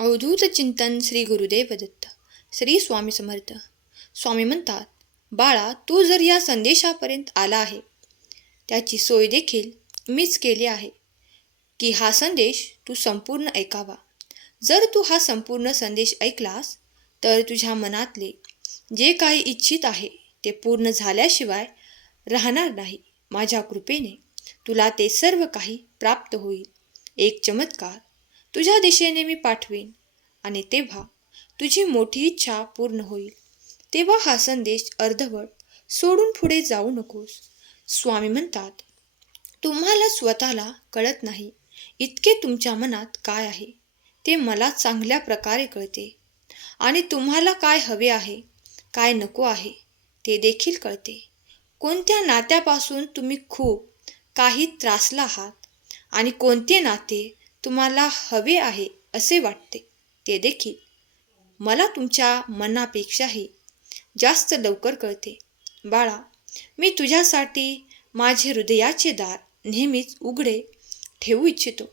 अवधूत चिंतन श्री गुरुदेव दत्त श्री स्वामी समर्थ. स्वामी म्हणतात बाळा तू जर या संदेशापर्यंत आला आहे त्याची सोय देखील मीच केली आहे की हा संदेश तू संपूर्ण ऐकावा. जर तू हा संपूर्ण संदेश ऐकलास तर तुझ्या मनातले जे काही इच्छित आहे ते पूर्ण झाल्याशिवाय राहणार नाही. माझ्या कृपेने तुला ते सर्व काही प्राप्त होईल. एक चमत्कार तुझ्या दिशेने मी पाठवीन. आणि तेव्हा तुझी मोठी इच्छा पूर्ण होईल. तेव्हा हा संदेश अर्धवट सोडून पुढे जाऊ नकोस. स्वामी म्हणतात तुम्हाला स्वतःला कळत नाही इतके तुमच्या मनात काय आहे. ते मला चांगल्या प्रकारे कळते. आणि तुम्हाला काय हवे आहे काय नको आहे ते देखील कळते. कोणत्या नात्यापासून तुम्ही खूप काही त्रासला आहात आणि कोणते नाते तुम्हाला हवे आहे असे वाटते. ते देखील मला तुमच्या मनापेक्षाही जास्त लवकर कळते. बाळा मी तुझ्यासाठी माझे हृदयाचे दार नेहमीच उघडे ठेवू इच्छितो.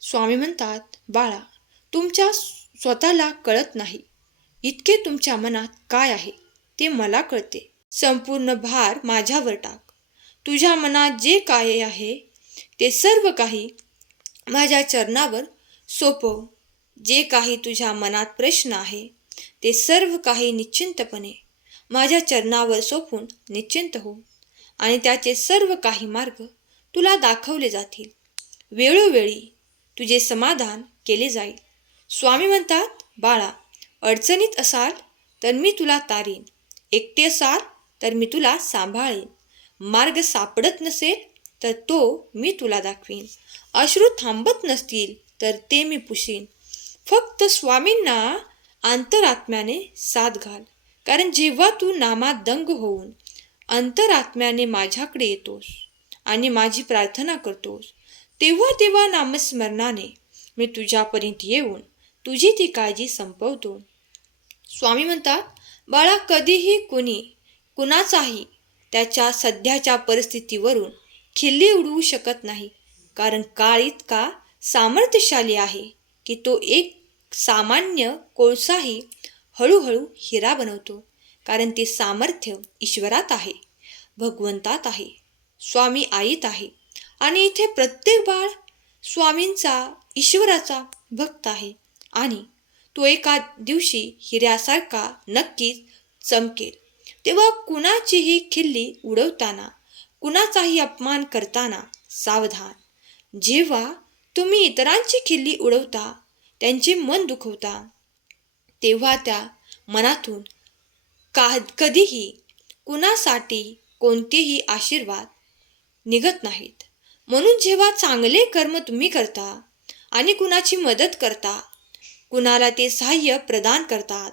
स्वामी म्हणतात बाळा तुमच्या स्वतःला कळत नाही. इतके तुमच्या मनात काय आहे ते मला कळते. संपूर्ण भार माझ्यावर टाक. तुझ्या मनात जे काय आहे ते सर्व काही माझ्या चरणावर सोपव जे काही तुझ्या मनात प्रश्न आहे ते सर्व काही निश्चिंतपणे माझ्या चरणावर सोपून निश्चिंत हो आणि त्याचे सर्व काही मार्ग तुला दाखवले जातील. वेळोवेळी तुझे समाधान केले जाईल. स्वामी म्हणतात बाळा अडचणीत असाल तर मी तुला तारीन. एकटे असाल तर मी तुला सांभाळेन. मार्ग सापडत नसेल तर तो मी तुला दाखवीन. अश्रू थांबत नसतील तर ते मी पुशीन. फक्त स्वामींना अंतरात्म्याने साथ घाल कारण जेव्हा तू नामात दंग होऊन अंतरात्म्याने माझ्याकडे येतोस आणि माझी प्रार्थना करतोस तेव्हा तेव्हा नामस्मरणाने मी तुझ्यापर्यंत येऊन तुझी ती काळजी संपवतो. स्वामी म्हणतात बाळा कधीही कुणी कुणाचाही त्याच्या सध्याच्या परिस्थितीवरून खिल्ली उडवू शकत नाही. कारण काळ इतका सामर्थ्यशाली आहे की तो एक सामान्य कोळसाही हळूहळू हिरा बनवतो. कारण ते सामर्थ्य ईश्वरात आहे भगवंतात आहे स्वामी आईत आहे आणि इथे प्रत्येक बाळ स्वामींचा ईश्वराचा भक्त आहे आणि तो एका दिवशी हिऱ्यासारखा नक्कीच चमकेल. तेव्हा कुणाचीही खिल्ली उडवताना कुणाचाही अपमान करताना सावधान. जेव्हा तुम्ही इतरांची खिल्ली उडवता त्यांचे मन दुखवता तेव्हा त्या मनातून का कधीही कुणासाठी कोणतेही आशीर्वाद निघत नाहीत. म्हणून जेव्हा चांगले कर्म तुम्ही करता आणि कुणाची मदत करता कुणाला ते सहाय्य प्रदान करतात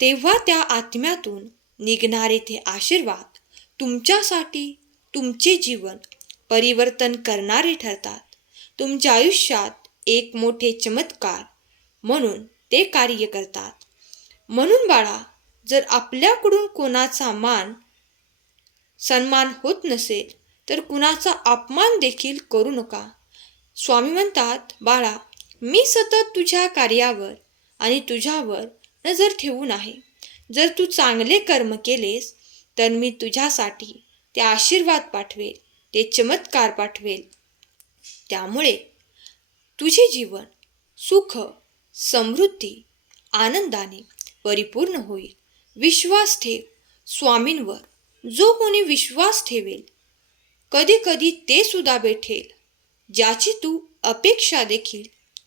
तेव्हा त्या आत्म्यातून निघणारे ते आशीर्वाद तुमच्यासाठी तुमचे जीवन परिवर्तन करणारे ठरतात. तुमच्या आयुष्यात एक मोठे चमत्कार म्हणून ते कार्य करतात. म्हणून बाळा जर आपल्याकडून कोणाचा मान सन्मान होत नसेल तर कुणाचा अपमान देखील करू नका. स्वामी म्हणतात बाळा मी सतत तुझ्या कार्यावर आणि तुझ्यावर नजर ठेवून आहे. जर तू चांगले कर्म केलेस तर मी तुझ्यासाठी ते आशीर्वाद पाठवेल ते चमत्कार पाठवेल. त्यामुळे तुझे जीवन सुख समृद्धी आनंदाने परिपूर्ण होईल. विश्वास ठेव स्वामींवर. जो कोणी विश्वास ठेवेल कधी कधी ते सुद्धा भेटेल ज्याची तू अपेक्षा देखील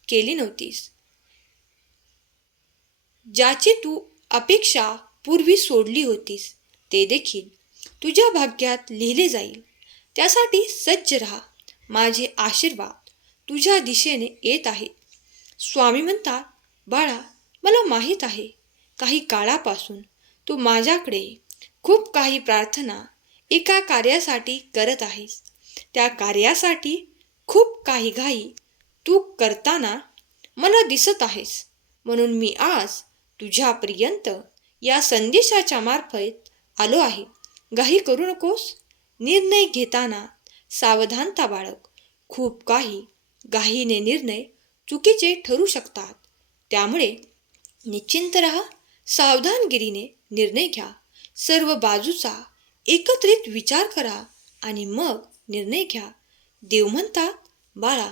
केली नव्हतीस. ज्याची तू अपेक्षा पूर्वी सोडली होतीस ते देखील तुझ्या भाग्यात लिहिले जाईल. त्यासाठी सज्ज राहा. माझे आशीर्वाद तुझ्या दिशेने येत आहेत. स्वामी म्हणतात बाळा मला माहीत आहे. काही काळापासून तू माझ्याकडे खूप काही प्रार्थना एका कार्यासाठी करत आहेस. त्या कार्यासाठी खूप काही घाई तू करताना मला दिसत आहेस. म्हणून मी आज तुझ्यापर्यंत या संदेशाच्या मार्फत आलो आहे. घाई करू नकोस. निर्णय घेताना सावधानता बाळग. खूप काही घाईने निर्णय चुकीचे ठरू शकतात. त्यामुळे निश्चिंत राहा. सावधानगिरीने निर्णय घ्या. सर्व बाजूचा एकत्रित विचार करा आणि मग निर्णय घ्या. देव म्हणतात बाळा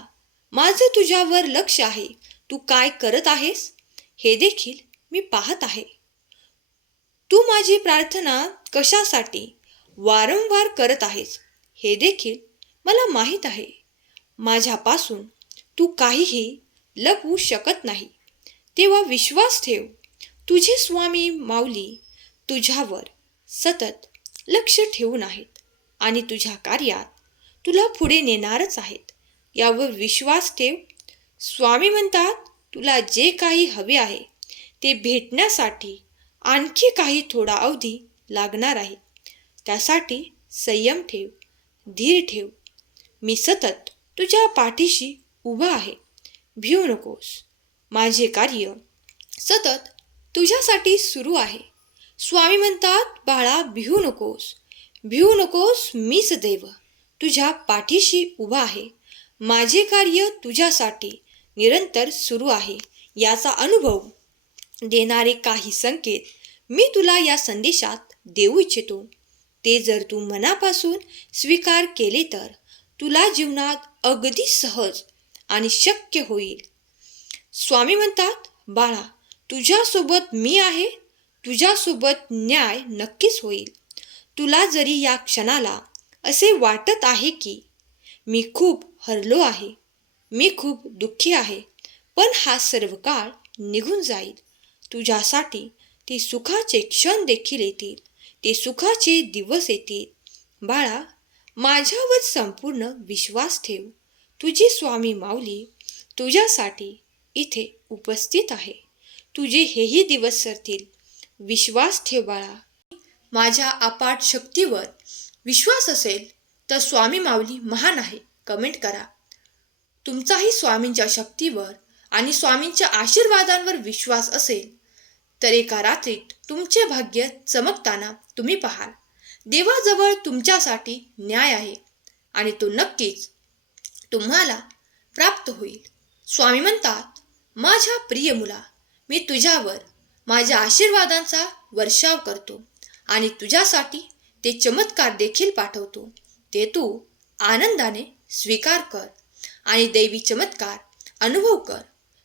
माझं तुझ्यावर लक्ष आहे. तू काय करत आहेस? हे देखील मी पाहत आहे. माझी प्रार्थना कशासाठी वारंवार करत आहेस हे देखील मला माहीत आहे. माझ्यापासून तू काहीही लपवू शकत नाही. तेव्हा विश्वास ठेव तुझे स्वामी माऊली तुझ्यावर सतत लक्ष ठेवून आहेत आणि तुझ्या कार्यात तुला पुढे नेणारच आहेत. यावर विश्वास ठेव स्वामी म्हणतात तुला जे काही हवे आहे ते भेटण्यासाठी आणखी काही थोडा अवधी लागणार आहे. त्यासाठी संयम ठेव धीर ठेव. मी सतत तुझ्या पाठीशी उभा आहे. भिऊ नकोस. माझे कार्य सतत तुझ्यासाठी सुरू आहे. स्वामी म्हणतात बाळा भिऊ नकोस. भिऊ नकोस मीच सदैव तुझ्या पाठीशी उभा आहे. माझे कार्य तुझ्यासाठी निरंतर सुरू आहे. याचा अनुभव देणारे काही संकेत मी तुला या संदेशात देऊ इच्छितो. ते जर तू मनापासून स्वीकार केले तर तुला जीवनात अगदी सहज आणि शक्य होईल. स्वामी म्हणतात बाळा तुझ्यासोबत मी आहे. तुझ्यासोबत न्याय नक्कीच होईल. तुला जरी या क्षणाला असे वाटत आहे की मी खूप हरलो आहे मी खूप दुःखी आहे पण हा सर्व काळ निघून जाईल. तुझ्यासाठी ते सुखाचे क्षण देखील येतील. ते सुखाचे दिवस येतील. बाळा माझ्यावर संपूर्ण विश्वास ठेव. तुझी स्वामी माऊली तुझ्यासाठी इथे उपस्थित आहे. तुझे हेही दिवस सरतील. विश्वास ठेव बाळा. माझ्या अपाट शक्तीवर विश्वास असेल तर स्वामी माऊली महान आहे. कमेंट करा. तुमचाही स्वामींच्या शक्तीवर आणि स्वामींच्या आशीर्वादांवर विश्वास असेल तर एका रात्रीत तुमचे भाग्य चमकताना तुम्ही पाहाल. देवाजवळ तुमच्यासाठी न्याय आहे आणि तो नक्कीच तुम्हाला प्राप्त होईल. स्वामी म्हणतात माझ्या प्रिय मुला मी तुझ्यावर माझ्या आशीर्वादांचा वर्षाव करतो आणि तुझ्यासाठी ते चमत्कार देखील पाठवतो. ते तू आनंदाने स्वीकार कर आणि दैवी चमत्कार अनुभव कर.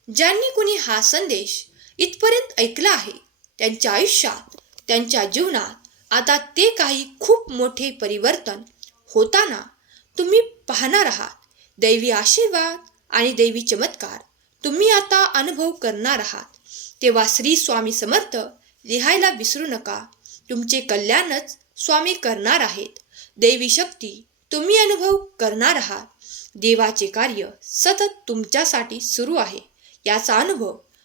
ज्यांनी कुणी हा संदेश इथपर्यंत ऐकलं आहे. त्यांच्या आयुष्यात त्यांच्या जीवनात आता ते काही खूप मोठे परिवर्तन होताना तुम्ही पाहणार आहात. दैवी आशीर्वाद आणि दैवी चमत्कार तुम्ही आता अनुभव करणार आहात. तेव्हा श्री स्वामी समर्थ लिहायला विसरू नका. तुमचे कल्याणच स्वामी करणार आहेत. दैवी शक्ती तुम्ही अनुभव करणार आहात. देवाचे कार्य सतत तुमच्यासाठी सुरू आहे. याचा अनुभव